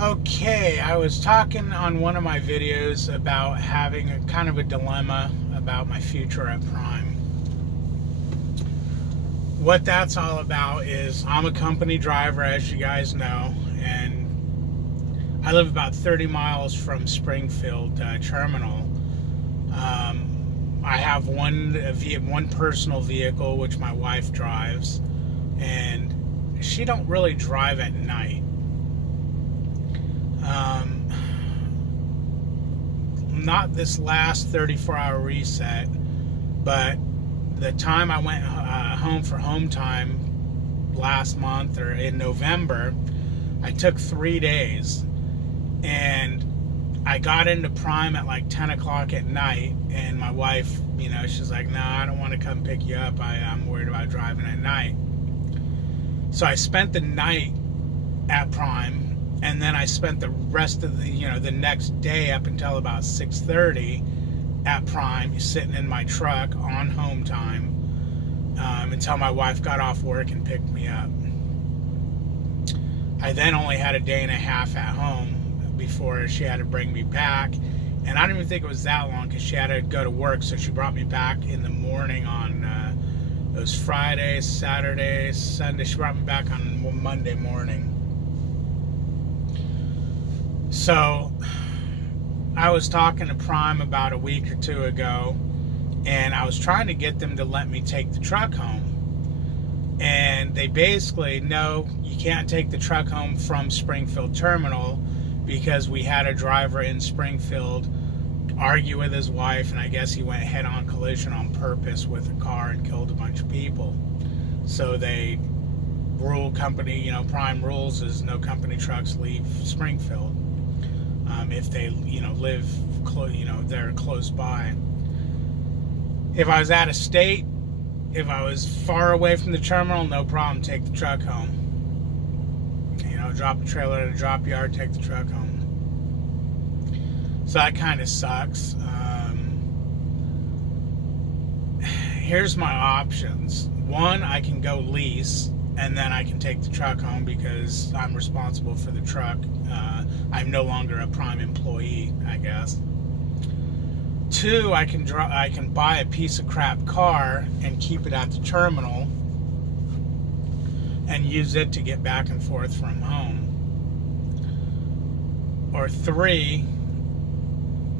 Okay, I was talking on one of my videos about having a kind of a dilemma about my future at Prime. What that's all about is I'm a company driver, as you guys know, and I live about 30 miles from Springfield Terminal. I have one personal vehicle, which my wife drives, and she don't really drive at night. Not this last 34-hour reset, but the time I went home for home time last month or in November, I took 3 days, and I got into Prime at like 10 o'clock at night, and my wife, she's like, no, I don't want to come pick you up. I'm worried about driving at night. So I spent the night at Prime, and then I spent the rest of the next day up until about 6:30 at Prime, sitting in my truck on home time until my wife got off work and picked me up. I then only had a day and a half at home before she had to bring me back, and I don't even think it was that long because she had to go to work, so she brought me back in the morning on it was Friday, Saturday, Sunday. She brought me back on Monday morning. So I was talking to Prime about a week or two ago, and I was trying to get them to let me take the truck home. And they basically, no, you can't take the truck home from Springfield Terminal because we had a driver in Springfield argue with his wife, and I guess he went head-on collision on purpose with a car and killed a bunch of people. So they Prime rules is no company trucks leave Springfield. If they, live, they're close by. If I was out of state, if I was far away from the terminal, no problem, take the truck home. Drop the trailer at a drop yard, take the truck home. So that kind of sucks. Here's my options. One, I can go lease, and then I can take the truck home because I'm responsible for the truck. I'm no longer a Prime employee, I guess. Two, I can buy a piece of crap car and keep it at the terminal and use it to get back and forth from home. Or three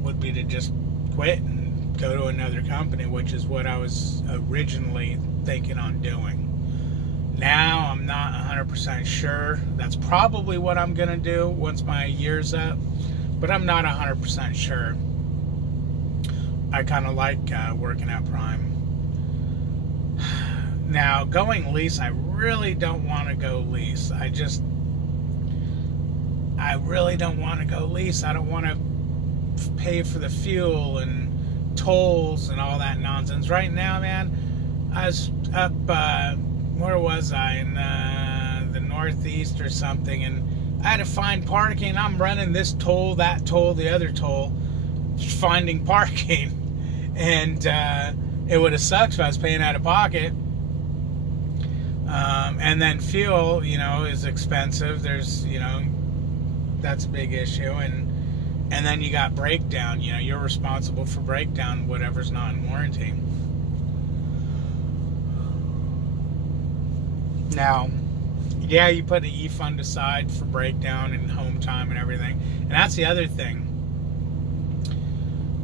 would be to just quit and go to another company, which is what I was originally thinking on doing. Now I'm not 100% sure. That's probably what I'm going to do once my year's up, but I'm not 100% sure. I kind of like working at Prime. Now, going lease, I really don't want to go lease. I really don't want to go lease. I don't want to pay for the fuel and tolls and all that nonsense. Right now, man, I was up... where was I? In the Northeast or something, and I had to find parking. I'm running this toll, that toll, the other toll, finding parking. And it would have sucked if I was paying out of pocket. And then fuel, is expensive. There's, that's a big issue. And then you got breakdown. You're responsible for breakdown, whatever's not in warranty. Now, yeah, you put an e-fund aside for breakdown and home time and everything. And that's the other thing.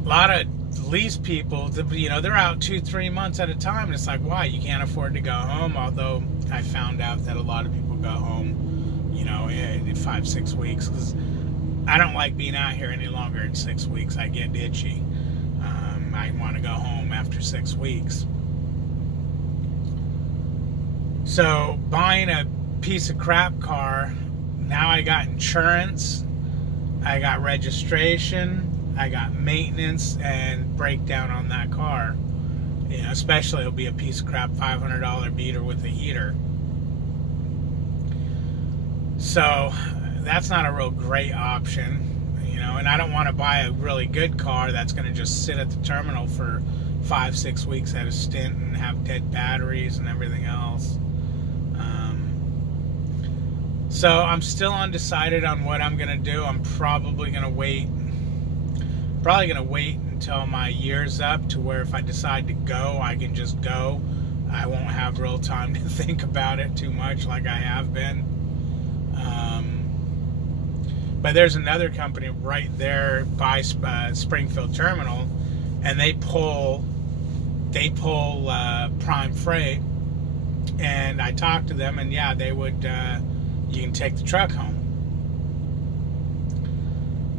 A lot of lease people, they're out 2-3 months at a time. And it's like, why? You can't afford to go home. Although I found out that a lot of people go home, in 5-6 weeks. Because I don't like being out here any longer than 6 weeks. I get itchy. I want to go home after 6 weeks. So buying a piece of crap car, now I got insurance, I got registration, I got maintenance and breakdown on that car. Especially it'll be a piece of crap $500 beater with a heater. So that's not a real great option, and I don't want to buy a really good car that's going to just sit at the terminal for 5-6 weeks at a stint and have dead batteries and everything else. So I'm still undecided on what I'm going to do. I'm probably going to wait. Until my year's up, to where if I decide to go, I can just go. I won't have real time to think about it too much like I have been. But there's another company right there by Springfield Terminal, and they pull Prime Freight. And I talked to them, and yeah, they would. You can take the truck home.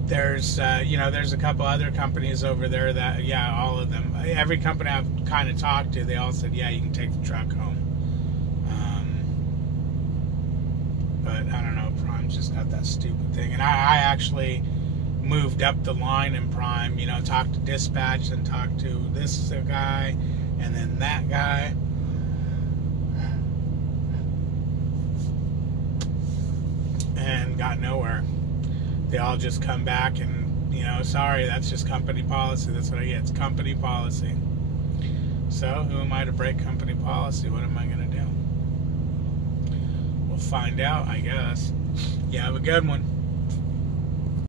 There's there's a couple other companies over there that, yeah, all of them. Every company I've kind of talked to, they all said, yeah, you can take the truck home. But I don't know, Prime's just got that stupid thing. And I actually moved up the line in Prime, talked to dispatch and talked to this guy and then that guy. And got nowhere. They all just come back and, sorry, that's just company policy. That's what I get. It's company policy. So, who am I to break company policy? What am I going to do? We'll find out, I guess. You have a good one.